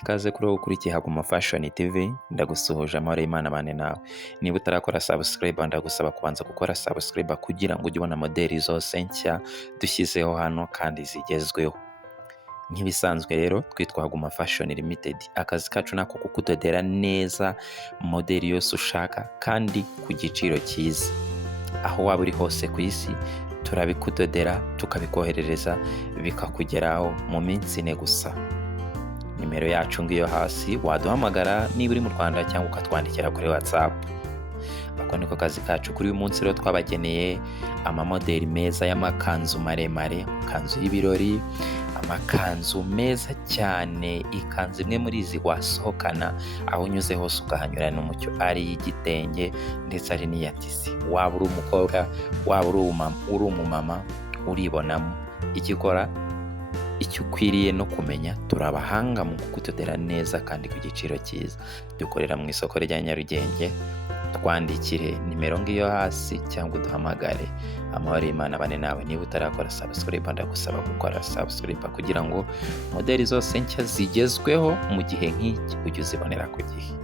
Ikaze kuri wowe ukurikiye Haguma Fashion TV, ndagusuhuje amahoro y'Imana abane nawe. Niba utarakora subscribe ndagusaba kubanza gukora subscribe kugira ngo ujye ubona modeli zose nshya dushyizeho hano kandi zigezweho. Nk'ibisanzwe rero twitwa Haguma Fashion Limited. Akazi kacu nako kukudodera neza modeli yose ushaka kandi ku giciro cyiza. Aho waba uri hose ku isi turabikudodera tukabikoherereza bikakugeraho mu minsi ine gusa. Nimero yacu ngiyo hasi, waduhamagara niba uri mu Rwanda cyangwa ukatwandikira kuri WhatsApp. Ako niko kazi kacu. Kuri uyu munsi rero twabageneye amamodeli meza y'amakanzu maremare, amakanzu y'ibirori, amakanzu meza cyane. Ikanzu imwe muri izi wasohokana aho unyuze hose ukahanyurana n'umucyo, ari y'igitenge ndetse ari n'iya tisi. Waba uri umukobwa, waba uri umumama, uribonamo. Ikikora icyo ukwiriye no kumenya, turabahanga mu kukudodera neza kandi ku giciro cyiza. Dukorera mu isoko rya Nyarugenge. Twandikire nimero ngiyo hasi cyangwa uduhamagare. Amahoro y'Imana abane nawe. Niba utarakora subscribe ndagusaba gukora subscribe kugira ngo modeli zose nshya zigezweho mu gihe nk'iki ujye uzibonera ku gihe.